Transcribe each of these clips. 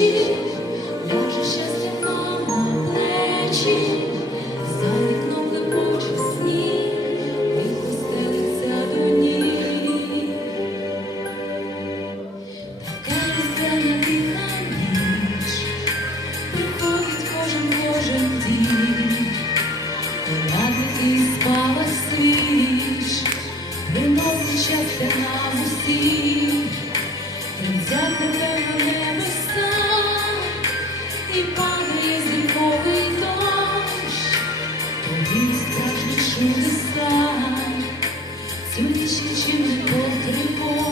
плечі, Боже щастя нам на плечі, за вікном лепоче сніг, він постелиться до ніг. Така різдвяна тиха ніч, приходить кожен кожен день, коли спала свіч, приносить щастя нам усім. і падає зимковий дощ, тобі страшні чудеса, цю ніч нічим не потривог.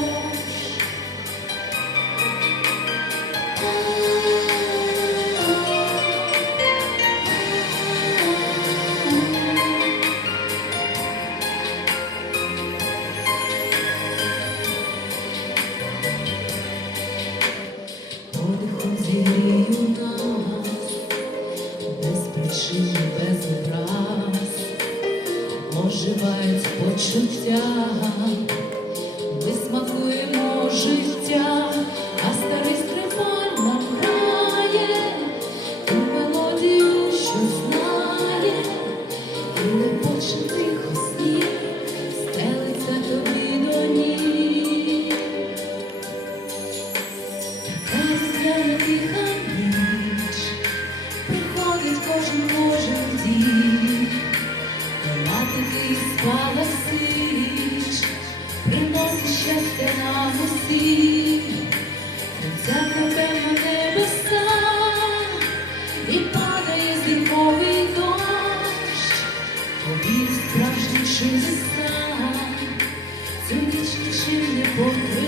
причини без образ оживають почуття, ми смакуємо життя. Спала приносить щастя нам усім, на небеса, і падає зірковий дощ, Тобі справжні чудеса, цю ніч нічим не покривож.